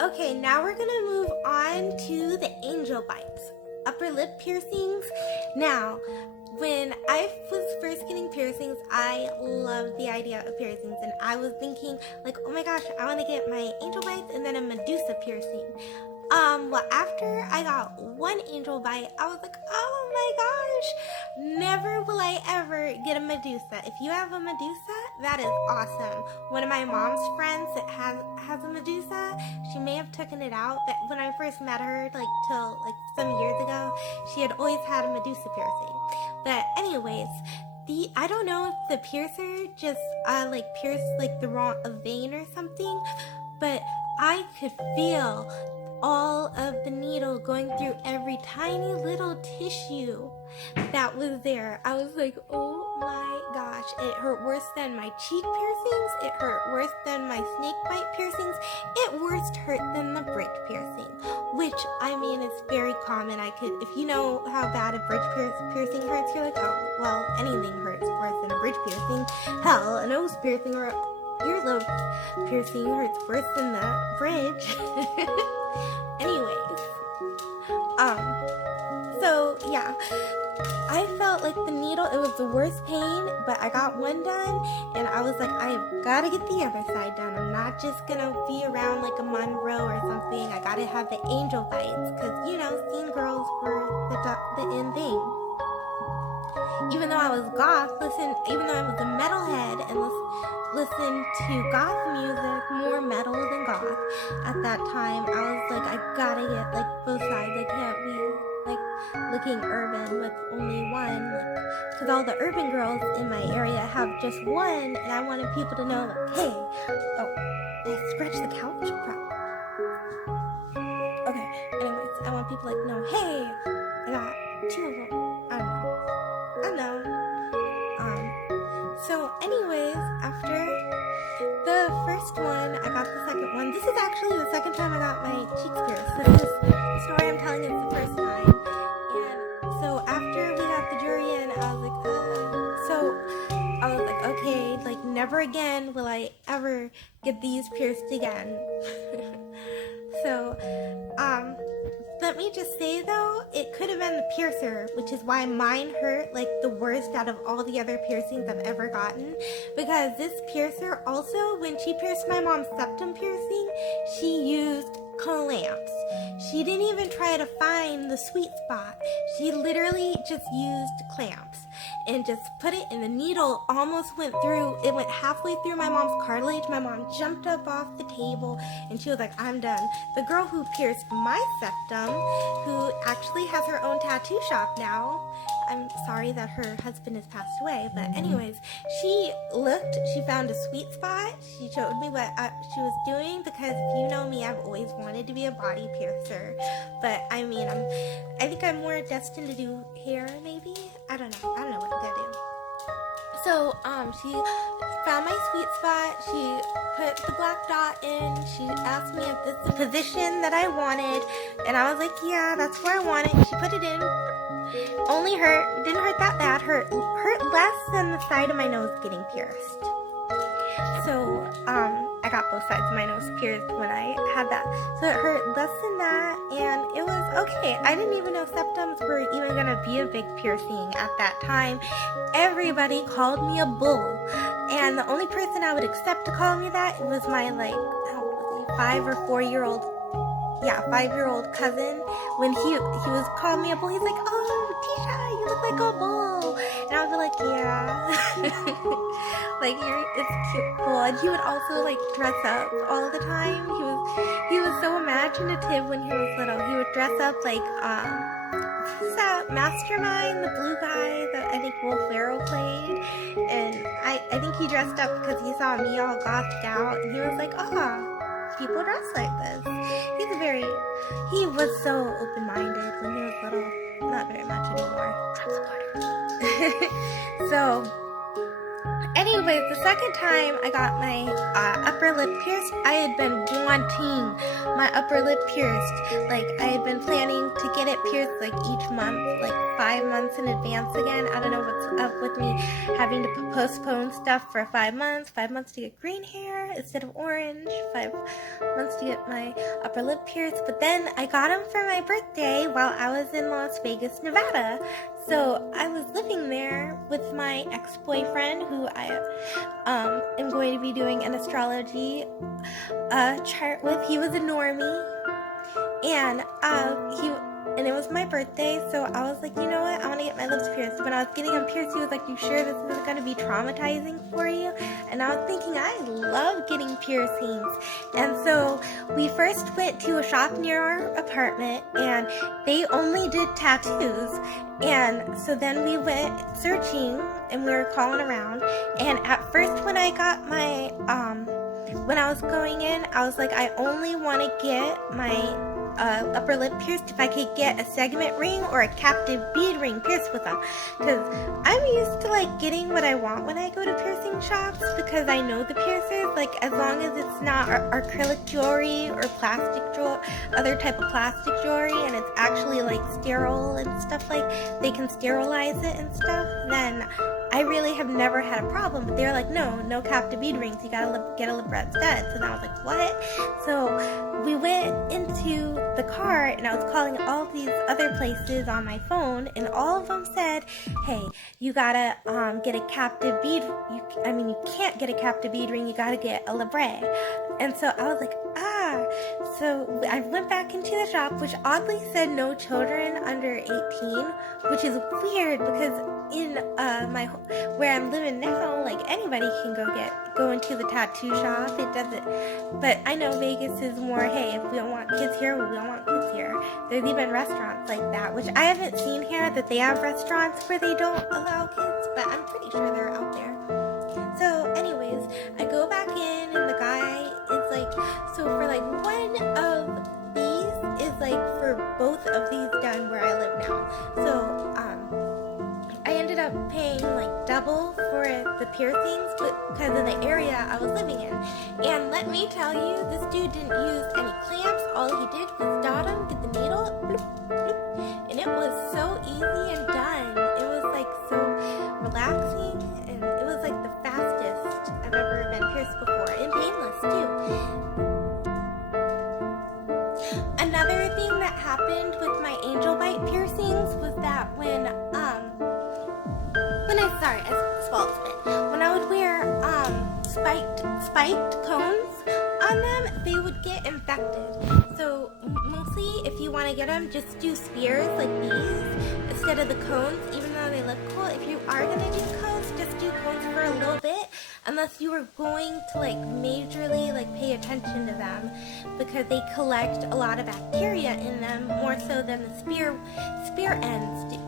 Okay, now we're gonna move on to the Angelbites, upper lip piercings. Now, when I was first getting piercings, I loved the idea of piercings, and I was thinking, like, oh my gosh, I want to get my Angelbites and then a Medusa piercing. Well, after I got one angel bite, I was like, oh my gosh, never will I ever get a Medusa. If you have a Medusa, that is awesome. One of my mom's friends that has a Medusa, she may have taken it out, but when I first met her, till some years ago, she had always had a Medusa piercing. But anyways, I don't know if the piercer just pierced the wrong vein or something, but I could feel all of the needle going through every tiny little tissue that was there. I was like, oh my gosh, it hurt worse than my cheek piercings, it hurt worse than my snake bite piercings, it worse hurt than the bridge piercing, which, I mean, is very common. If you know how bad a bridge piercing hurts, you're like, oh, well, anything hurts worse than a bridge piercing. Hell, a nose piercing or earlobe piercing hurts worse than the bridge. Anyways, so yeah, I felt like the needle, it was the worst pain, but I got one done, and I was like, I have got to get the other side done. I'm not just gonna be around like a Monroe or something. I gotta have the Angelbites, because, scene girls were the in thing. Even though I was goth, even though I was a metalhead and listened to goth music, more metal than goth, at that time, I was like, I gotta get, both sides. I can't be, looking urban with only one, because all the urban girls in my area have just one, and I wanted people to know, hey, did I scratch the couch? Crap. Okay, anyways, I want people to know, hey, I got two of them. I don't know. So anyways, after the first one, I got the second one. This is actually the second time I got my cheeks pierced. This is the story I'm telling is the first time. And so after we got the jury in, I was like, okay, never again will I ever get these pierced again. So, let me just say though, it could have been the piercer, which is why mine hurt the worst out of all the other piercings I've ever gotten. Because this piercer also, when she pierced my mom's septum piercing, she used clamps. She didn't even try to find the sweet spot. She literally just used clamps and just put it in. The needle almost went halfway through my mom's cartilage. My mom jumped up off the table and she was like, I'm done. The girl who pierced my septum, who actually has her own tattoo shop now, I'm sorry that her husband has passed away, but anyways, she found a sweet spot. She showed me what she was doing, because if you know me, I've always wanted to be a body piercer, but I mean, I think I'm more destined to do hair, maybe? I don't know what I'm gonna do. So, she found my sweet spot, she put the black dot in, she asked me if this is the position that I wanted, and I was like, yeah, that's where I want it. She put it in. Didn't hurt that bad, hurt less than the side of my nose getting pierced. So, I got both sides of my nose pierced when I had that. So it hurt less than that, and it was okay. I didn't even know septums were even gonna be a big piercing at that time. Everybody called me a bull, and the only person I would accept to call me that was my 5 or 4-year-old 5-year-old cousin. When he was calling me a bull, he's like, oh, Tisha, you look like a bull. And I would be like, yeah. It's cute, cool. And he would also dress up all the time. He was so imaginative when he was little. He would dress up who's that Mastermind, the blue guy that I think Will Ferrell played. And I think he dressed up because he saw me all gothed out, and he was like, people dress like this. He was so open-minded when he was little. Not very much anymore. So, Anyways, the second time I got my upper lip pierced, I had been wanting my upper lip pierced. Like, I had been planning to get it pierced like each month, like 5 months in advance again. I don't know what's up with me having to postpone stuff for 5 months. 5 months to get green hair instead of orange. 5 months to get my upper lip pierced. But then I got them for my birthday while I was in Las Vegas, Nevada. So I was living there with my ex-boyfriend, who I am going to be doing an astrology chart with. He was a normie, and it was my birthday, so I was like, you know what, I want to get my lips pierced. When I was getting them pierced, he was like, you sure this isn't going to be traumatizing for you? And I was thinking, I love getting piercings. And so we first went to a shop near our apartment, and they only did tattoos. And so then we went searching, and we were calling around. And at first, when I got my, when I was going in, I was like, I only want to get my upper lip pierced if I could get a segment ring or a captive bead ring pierced with them, because I'm used to like getting what I want when I go to piercing shops, because I know the piercers, like, as long as it's not acrylic jewelry or plastic jewelry, other type of plastic jewelry, and it's actually like sterile and stuff, like they can sterilize it and stuff, then I really have never had a problem. But they're like, no captive bead rings, you gotta get a libret stud. So then I was like, what? So we went into the car, and I was calling all of these other places on my phone, and all of them said, hey, you gotta get a captive bead, you can't get a captive bead ring, you gotta get a libret. And so I was like, so I went back into the shop, which oddly said no children under 18, which is weird, because in where I'm living now, like, anybody can go into the tattoo shop. It doesn't, but I know Vegas is more, hey, if we don't want kids here, we don't want kids here. There's even restaurants like that, which I haven't seen here, that they have restaurants where they don't allow kids, but I'm pretty sure they're out there. So anyways, I go back in, and the guy is like, so for like one of these is like for both of these done where I live now. So I ended up paying like double for the piercings because of the area I was living in. And let me tell you, this dude didn't use any clamps. All he did was dot them, get the needle, bloop, bloop, and it was so easy and done. It was like so relaxing, and it was like the fastest I've ever been pierced before, and painless too. Another thing that happened with my Angelbite piercings was that when I swallowed spit. When I would wear spiked cones on them, they would get infected. So mostly, if you want to get them, just do spears like these instead of the cones, even though they look cool. If you are going to do cones, just do cones for a little bit, unless you are going to like majorly like pay attention to them, because they collect a lot of bacteria in them, more so than the spear ends do.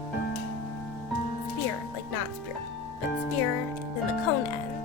Spear, like not spear, but spear than the cone ends.